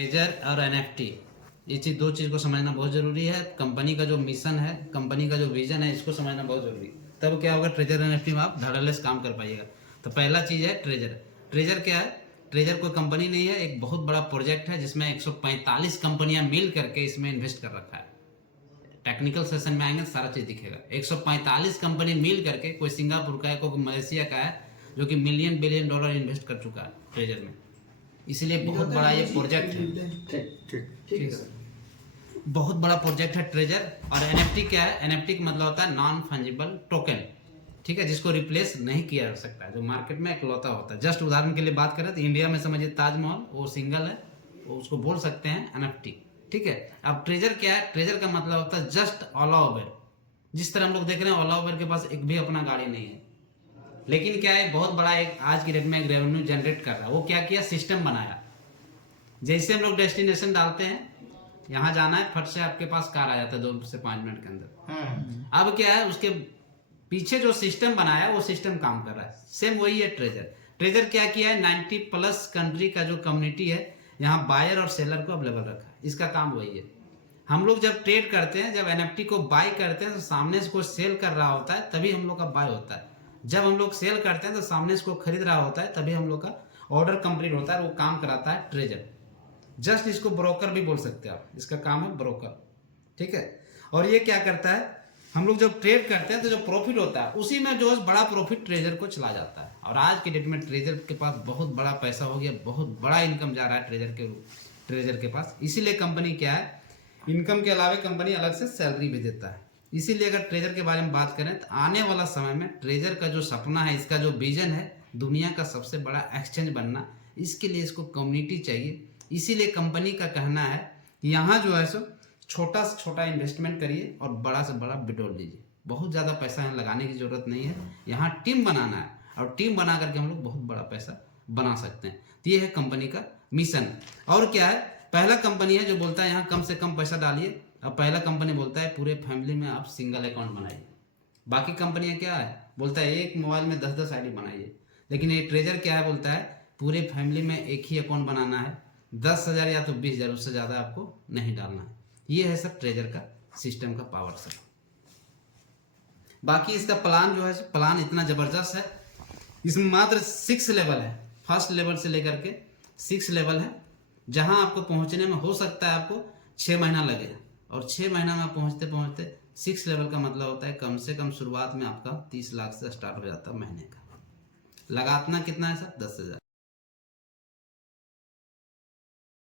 Treasure और NFT, ये चीज़ दो चीज़ को समझना बहुत ज़रूरी है। कंपनी का जो मिशन है, कंपनी का जो विजन है, इसको समझना बहुत ज़रूरी है। तब क्या होगा, ट्रेजर एनएफटी में आप धड़ल्ले से काम कर पाइएगा। तो पहला चीज़ है ट्रेजर। ट्रेजर क्या है? ट्रेजर कोई कंपनी नहीं है, एक बहुत बड़ा प्रोजेक्ट है जिसमें 145 कंपनियां मिल करके इसमें इन्वेस्ट कर रखा है। टेक्निकल सेशन में आएंगे तो सारा चीज़ दिखेगा। 145 कंपनी मिल करके, कोई सिंगापुर का है, कोई मलेशिया का है, जो कि मिलियन बिलियन डॉलर इन्वेस्ट कर चुका है ट्रेजर में। इसलिए बहुत बड़ा ये प्रोजेक्ट है। ठीक है, बहुत बड़ा प्रोजेक्ट है ट्रेजर। और एनएफटी क्या है? एनएफटी का मतलब होता है नॉन फंजिबल टोकन। ठीक है, जिसको रिप्लेस नहीं किया जा सकता है, जो मार्केट में इकलौता होता है। जस्ट उदाहरण के लिए बात करें तो इंडिया में समझिए ताजमहल, वो सिंगल है, वो उसको बोल सकते हैं एनएफटी। ठीक है, अब ट्रेजर क्या है? ट्रेजर का मतलब होता है जस्ट ओला उबेर। जिस तरह हम लोग देख रहे हैं, ओला उबेर के पास एक भी अपना गाड़ी नहीं है, लेकिन क्या है, बहुत बड़ा एक आज की डेट में एक रेवेन्यू जनरेट कर रहा है। वो क्या किया? सिस्टम बनाया। जैसे हम लोग डेस्टिनेशन डालते हैं, यहाँ जाना है, फट से आपके पास कार आ जाता है 2 से 5 मिनट के अंदर। अब क्या है, उसके पीछे जो सिस्टम बनाया वो सिस्टम काम कर रहा है। सेम वही है ट्रेजर। ट्रेजर क्या किया है? 90+ कंट्री का जो कम्युनिटी है, यहाँ बायर और सेलर को अवेलेबल रखा है। इसका काम वही है। हम लोग जब ट्रेड करते हैं, जब एनएफटी को बाय करते हैं, तो सामने से कोई सेल कर रहा होता है, तभी हम लोग का बाय होता है। जब हम लोग सेल करते हैं तो सामने से कोई खरीद रहा होता है, तभी हम लोग का ऑर्डर कंप्लीट होता है। वो काम कराता है ट्रेजर। जस्ट इसको ब्रोकर भी बोल सकते हैं आप, इसका काम है ब्रोकर। ठीक है, और ये क्या करता है, हम लोग जब ट्रेड करते हैं तो जो प्रॉफिट होता है, उसी में जो है बड़ा प्रॉफिट ट्रेजर को चला जाता है। और आज के डेट में ट्रेजर के पास बहुत बड़ा पैसा हो गया, बहुत बड़ा इनकम जा रहा है ट्रेजर के पास। इसीलिए कंपनी क्या है, इनकम के अलावा कंपनी अलग से सैलरी भी देता है। इसीलिए अगर ट्रेजर के बारे में बात करें तो आने वाला समय में ट्रेजर का जो सपना है, इसका जो विजन है, दुनिया का सबसे बड़ा एक्सचेंज बनना, इसके लिए इसको कम्युनिटी चाहिए। इसीलिए कंपनी का कहना है कि यहाँ जो है सो छोटा से छोटा इन्वेस्टमेंट करिए और बड़ा से बड़ा विड्रॉल लीजिए। बहुत ज़्यादा पैसा यहाँ लगाने की जरूरत नहीं है, यहाँ टीम बनाना है, और टीम बना करके हम लोग बहुत बड़ा पैसा बना सकते हैं। तो ये है कंपनी का मिशन। और क्या है, पहला कंपनी है जो बोलता है यहाँ कम से कम पैसा डालिए। अब पहला कंपनी बोलता है पूरे फैमिली में आप सिंगल अकाउंट बनाइए। बाकी कंपनियां क्या है, बोलता है एक मोबाइल में 10-10 आईडी बनाइए। लेकिन ये ट्रेजर क्या है, बोलता है पूरे फैमिली में एक ही अकाउंट बनाना है, 10,000 या तो 20,000, उससे ज़्यादा आपको नहीं डालना है। ये है सब ट्रेजर का सिस्टम का पावर सब। बाकी इसका प्लान जो है, प्लान इतना ज़बरदस्त है। इसमें मात्र 6 लेवल है, फर्स्ट लेवल से लेकर के 6 लेवल है, जहां आपको पहुंचने में हो सकता है आपको 6 महीना लगे। और 6 महीना में पहुंचते पहुंचते 6 लेवल का मतलब होता है कम से कम शुरुआत में आपका 30 लाख से स्टार्ट हो जाता है महीने का। लगातना कितना है सर? 10,000।